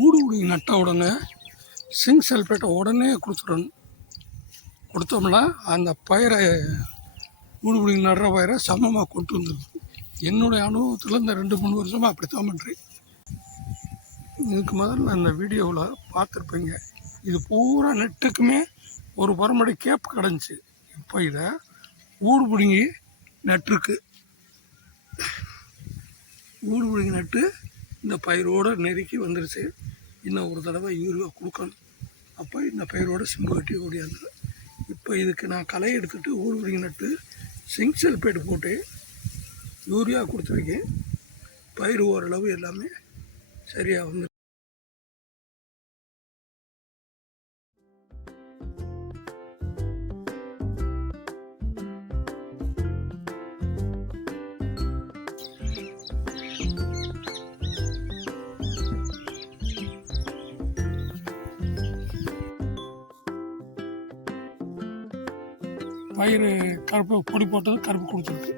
ஊடு பிடிங்கி நட்ட உடனே சிங்க் சல்ஃபேட்டை உடனே கொடுத்துடணும். கொடுத்தோம்னா அந்த பயிரை ஊடு பிடிங்கி நடுற பயிரை சமமாக கொண்டு வந்துடுது. என்னுடைய அனுபவத்தில் இந்த 2-3 வருஷமாக அப்படித்தான் பண்ணுறேன். இதுக்கு முதல்ல இந்த வீடியோவில் பார்த்துருப்பீங்க. இது பூரா நெட்டுக்குமே ஒரு பரமடை கேப் கிடந்துச்சு. இப்போ இதை ஊடு பிடுங்கி நட்டுருக்கு. ஊடு பிடுங்கி நட்டு இந்த பயிரோடு நெருக்கி வந்துருச்சு. இன்னும் ஒரு தடவை யூரியா கொடுக்கணும். அப்போ இந்த பயிரோட சிம்பு கட்டி ஓடியாந்துடும். இப்போ இதுக்கு நான் களை எடுத்துகிட்டு ஊடு பிடுங்கி நட்டு சிங்க் சல்ஃபேட் போட்டு யூரியா கொடுத்துருக்கேன். பயிர் ஓரளவு எல்லாமே சரியாக வந்து பயிர் கருப்பு பொடி போட்டது கருப்பு கொடுத்துருக்கு.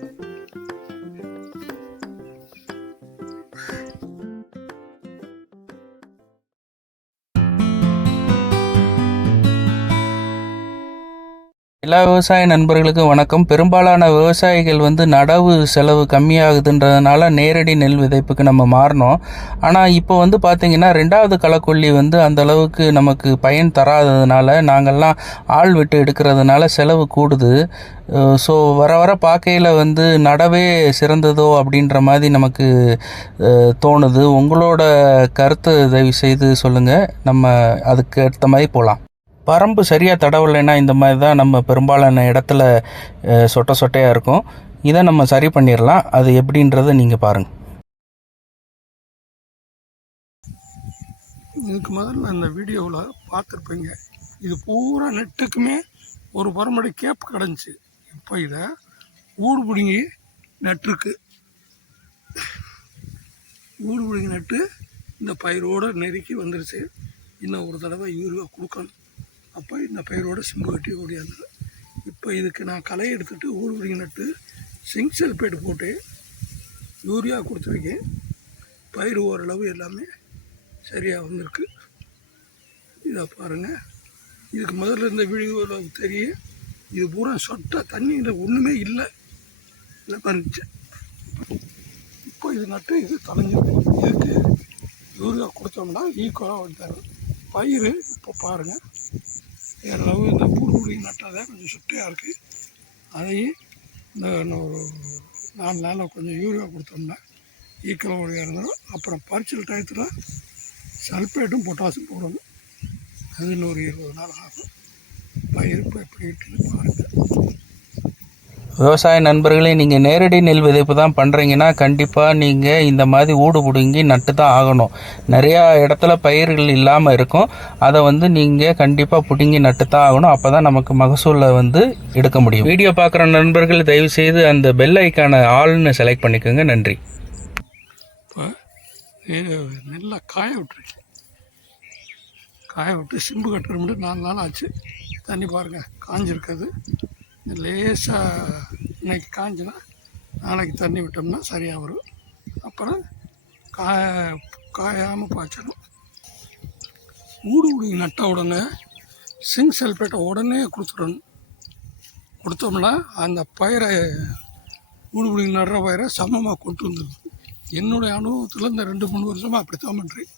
எல்லா விவசாய நண்பர்களுக்கும் வணக்கம். பெரும்பாலான விவசாயிகள் நடவு செலவு கம்மியாகுதுன்றதுனால நேரடி நெல் விதைப்புக்கு நம்ம மாறினோம். ஆனால் இப்போ பார்த்திங்கன்னா 2வது களக்கொல்லி அந்த அளவுக்கு நமக்கு பயன் தராததுனால நாங்கள்லாம் ஆள் விட்டு எடுக்கிறதுனால செலவு கூடுது. ஸோ வர வர பார்க்கையில் நடவே சிறந்ததோ அப்படின்ற மாதிரி நமக்கு தோணுது. உங்களோட கருத்து தயவு செய்து சொல்லுங்கள். நம்ம அதுக்கு ஏற்ற மாதிரி போகலாம். பரம்பு சரியாக தடவலைன்னா இந்த மாதிரி தான் நம்ம பெரும்பாலான இடத்துல சொட்டையாக இருக்கும். இதை நம்ம சரி பண்ணிடலாம். அது எப்படின்றத நீங்கள் பாருங்கள். இதுக்கு முதல்ல இந்த வீடியோவில் பார்த்துருப்பீங்க. இது பூரா நெட்டுக்குமே ஒரு பரமடை கேப் கிடந்துச்சு. இப்போ இதை ஊடு பிடுங்கி நட்டுருக்கு. ஊடு பிடுங்கி நட்டு இந்த பயிரோடு நெருக்கி வந்துருச்சு. இன்னும் ஒரு தடவை யூரியா கொடுக்கணும். அப்போ இந்த பயிரோட சிம்பு கட்டி ஓடியாந்துடும். இப்போ இதுக்கு நான் களை எடுத்துகிட்டு ஊடு பிடிங்கி நட்டு சிங்க் சல்ஃபேட் போட்டு யூரியா கொடுத்துருக்கேன். பயிர் ஓரளவு எல்லாமே சரியாக வந்திருக்கு. இதை பாருங்கள். இதுக்கு முதல்ல இந்த வீடியோவில் தெரியும். இது பூரா சொட்டை தண்ணியில் ஒன்றுமே இல்லை பாருங்க. இப்போ இது நட்டு இது தலைஞ்சிருக்கு. இதுக்கு யூரியா கொடுத்தோம்னா ஈக்குவலாக வந்துடும் பயிர். இப்போ பாருங்கள், ஏறளவு இந்த பூடி நட்டால் தான் கொஞ்சம் சுட்டையாக இருக்குது. அதையும் இந்த ஒரு 4 நாளில் கொஞ்சம் யூரியா கொடுத்தோம்னா ஈக்குவலாக ஓடியாக இருந்துடும். அப்புறம் பறிச்சல் டயத்தில் சல்ஃபேட்டும் பொட்டாசும் போடணும். அது இன்னும் ஒரு 20 நாள் ஆகும். பயிர் இப்போ எப்படி இருக்குன்னு பாருங்கள். விவசாய நண்பர்களே, நீங்கள் நேரடி நெல் விதைப்பு தான் பண்ணுறீங்கன்னா கண்டிப்பாக நீங்கள் இந்த மாதிரி ஊடு பிடுங்கி நட்டு தான் ஆகணும். நிறையா இடத்துல பயிர்கள் இல்லாமல் இருக்கும். அதை நீங்கள் கண்டிப்பாக பிடுங்கி நட்டு தான் ஆகணும். அப்போ தான் நமக்கு மகசூலை எடுக்க முடியும். வீடியோ பார்க்குற நண்பர்கள் தயவுசெய்து அந்த பெல் ஐக்கான ஆல்னு செலக்ட் பண்ணிக்கோங்க. நன்றி. இப்போ நல்லா காய விட்டுருக்கு. காய விட்டு சிம்பு கட்டுற மட்டும் 4 நாள் ஆச்சு. தண்ணி பாருங்கள் காஞ்சிருக்குது. லேசாக இன்னைக்கு காஞ்சினா நாளைக்கு தண்ணி விட்டோம்னா சரியாக வரும். அப்புறம் காயாமல் பாய்ச்சணும். ஊடு பிடுங்கி நட்ட உடனே சிங்க் சல்ஃபேட்டை உடனே கொடுத்துடணும். கொடுத்தோம்னா அந்த பயிரை ஊடு பிடுங்கி நடுற பயிரை சமமாக கொண்டு வந்துடுது. என்னுடைய அனுபவத்தில் இந்த 2-3 வருஷமாக அப்படித்தான் பண்ணுறேன்.